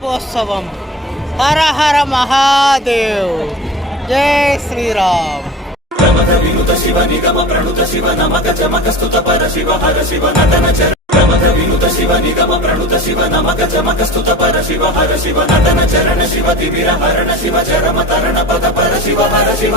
దీపోత్సవం. హర హర మహాదేవ్. జై శ్రీరామ్. ప్రమథ వినుత శివ నిగమ ప్రణుత శివ నమక చమక స్తుత పర శివ హర శివ నటన చర. ప్రమథ వినుత శివ నిగమ ప్రణుత శివ నమక చమక స్తుత పర శివ హర శివ నటన చరణ శివ తిమిర హరణ శివ చరమ తరణ పద పర శివ హర శివ.